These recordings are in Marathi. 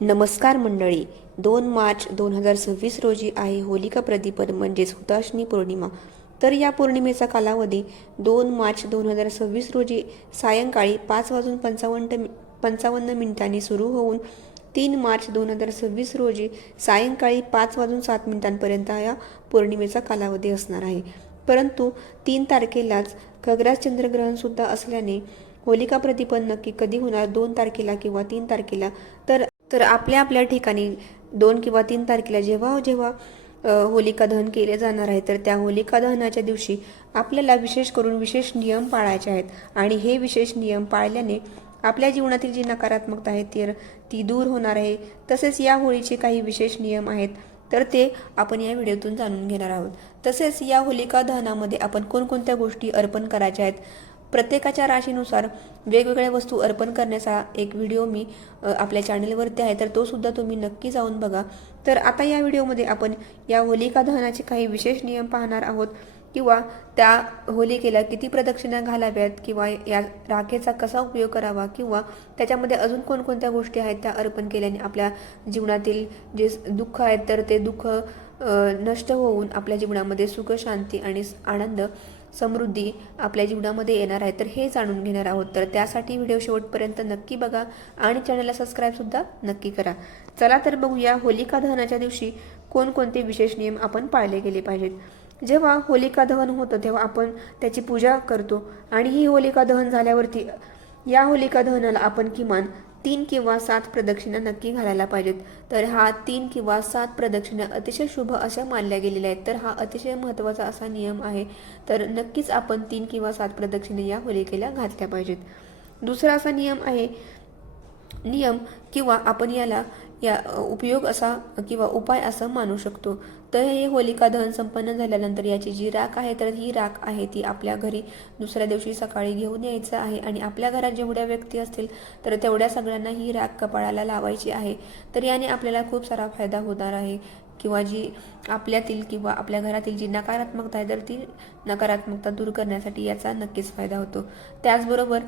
नमस्कार मंडळी. 2 मार्च 2026 रोजी आहे होलिका प्रदीपन म्हणजेच हुताशनी पौर्णिमा. तर या पौर्णिमेचा कालावधी 2 मार्च 2026 रोजी सायंकाळी 5:55 सुरू होऊन 3 मार्च 2026 रोजी सायंकाळी 5:07 या पौर्णिमेचा कालावधी असणार आहे. परंतु 3 तारखेलाच खग्रास चंद्रग्रहण सुद्धा असल्याने होलिका प्रदीपन नक्की कधी होणार, 2 तारखेला किंवा 3 तारखेला, तर आपल्या आपल्या ठिकाणी 2 किंवा 3 तारखेला जेव्हा जेव्हा होलिका दहन केले जाणार आहे, तर त्या होलिका दहनाच्या दिवशी आपल्याला विशेष करून विशेष नियम पाळायचे आहेत. आणि हे विशेष नियम पाळल्याने आपल्या जीवनातील जी नकारात्मकता आहे ती दूर होणार आहे. तसेच या होळीचे काही विशेष नियम आहेत, तर ते आपण या व्हिडिओतून जाणून घेणार आहोत. तसेच या होलिका दहनामध्ये आपण कोणकोणत्या गोष्टी अर्पण करायच्या आहेत, प्रत्येकाच्या राशीनुसार वेगवेगळ्या वस्तू अर्पण करण्याचा एक व्हिडिओ मी आपल्या चॅनलवरती आहे, तर तो सुद्धा तुम्ही नक्की जाऊन बघा. तर आता या व्हिडिओमध्ये आपण या होलिका दहनाचे काही विशेष नियम पाहणार आहोत, किंवा त्या होलिकेला किती प्रदक्षिणा घालाव्यात, किंवा या राखेचा कसा उपयोग करावा, किंवा त्याच्यामध्ये अजून कोणकोणत्या गोष्टी आहेत त्या अर्पण केल्याने आपल्या जीवनातील जे दुःख आहेत तर ते दुःख नष्ट होऊन आपल्या जीवनामध्ये सुख, शांती आणि आनंद, समृद्धी आपल्या जीवनामध्ये येणार आहे. तर हे जाणून घेणार आहोत. तर त्यासाठी व्हिडिओ शेवटपर्यंत नक्की बघा आणि चॅनलला सबस्क्राईबसुद्धा नक्की करा. चला तर बघूया होलिका दहनाच्या दिवशी कोणकोणते विशेष नियम आपण पाळले गेले पाहिजेत. जेव्हा होलिका दहन होतं तेव्हा आपण त्याची पूजा करतो, आणि ही होलिका दहन झाल्यावरती या होलिका दहनाला आपण किमान 3 किंवा 7 प्रदक्षिणा नक्की घालायला पाहिजेत. तर हा 3 किंवा 7 प्रदक्षिणा अतिशय शुभ अशा मानल्या गेलेल्या आहेत. तर हा अतिशय महत्त्वाचा असा नियम आहे. तर नक्कीच आपण 3 किंवा 7 प्रदक्षिणा या होलिकेला घातल्या पाहिजेत. दुसरा असा नियम किंवा आपण याला उपयोग असा किंवा उपाय असं मानू शकतो. तर हे होलिका दहन संपन्न झाल्यानंतर याची जी राख आहे, तर ही राख आहे ती आपल्या घरी दुसऱ्या दिवशी सकाळी घेऊन यायचं आहे, आणि आपल्या घरात जेवढ्या व्यक्ती असतील तर तेवढ्या सगळ्यांना ही राख कपाळाला लावायची आहे. तर याने आपल्याला खूप सारा फायदा होणार आहे, किंवा जी आपल्यातील किंवा आपल्या घरातील जी नकारात्मकता आहे तर ती नकारात्मकता दूर करण्यासाठी याचा नक्कीच फायदा होतो. त्याचबरोबर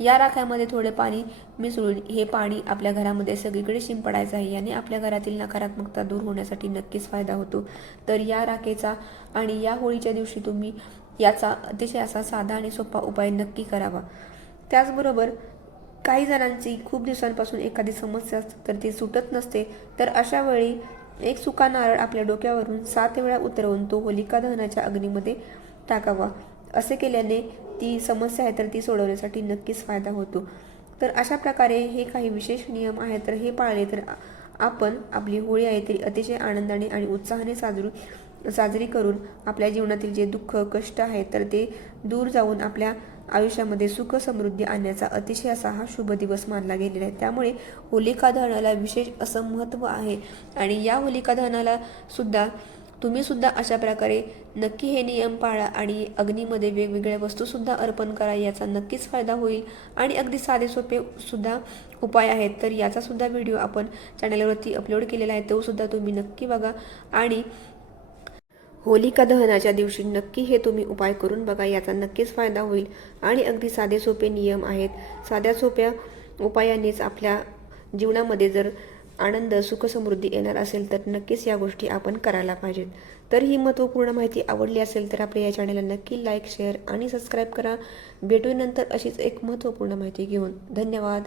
या राख्यामध्ये थोडे पाणी मिसळून हे पाणी आपल्या घरामध्ये सगळीकडे शिंपडायचं आहे. याने आपल्या घरातील नकारात्मकता दूर होण्यासाठी नक्कीच फायदा होतो. तर या राखेचा आणि या होळीच्या दिवशी तुम्ही याचा अतिशय असा साधा आणि सोपा उपाय नक्की करावा. त्याचबरोबर काही जणांची खूप दिवसांपासून एखादी समस्या असते तर ती सुटत नसते. तर अशा वेळी एक सुका नारळ आपल्या डोक्यावरून 7 वेळा उतरवून तो होलिका दहनाच्या अग्नीमध्ये टाकावा. असे केल्याने ती समस्या आहे तर ती सोडवण्यासाठी नक्कीच फायदा होतो. तर अशा प्रकारे हे काही विशेष नियम आहेत, तर हे पाळले तर आपण आपली होळी आहे ती अतिशय आनंदाने आणि उत्साहाने साजरी करून आपल्या जीवनातील जे दुःख, कष्ट आहेत तर ते दूर जाऊन आपल्या आयुष्यामध्ये सुख, समृद्धी आणण्याचा अतिशय असा हा शुभ दिवस मानला गेलेला आहे. त्यामुळे होलिका दहनाला विशेष असं महत्त्व आहे. आणि या होलिका दहनाला तुम्ही सुद्धा अशा प्रकारे नक्की हे नियम पाळा आणि अग्नीमध्ये वेगवेगळ्या वस्तूसुद्धा अर्पण करा. याचा नक्कीच फायदा होईल. आणि अगदी साधे सोपे सुद्धा उपाय आहेत, तर याचा सुद्धा व्हिडिओ आपण चॅनलवरती अपलोड केलेला आहे, तो सुद्धा तुम्ही नक्की बघा. आणि होलिका दहनाच्या दिवशी नक्की हे तुम्ही उपाय करून बघा, याचा नक्कीच फायदा होईल. आणि अगदी साधे सोपे नियम आहेत. साध्या सोप्या उपायांनीच आपल्या जीवनामध्ये जर आनंद, सुख, समृद्धी येणार असेल तर नक्कीच या गोष्टी आपण करायला पाहिजेत. तर ही महत्त्वपूर्ण माहिती आवडली असेल तर आपल्या या चॅनलला नक्की लाईक, शेअर आणि सबस्क्राईब करा. भेटूया नंतर अशीच एक महत्त्वपूर्ण माहिती घेऊन. धन्यवाद.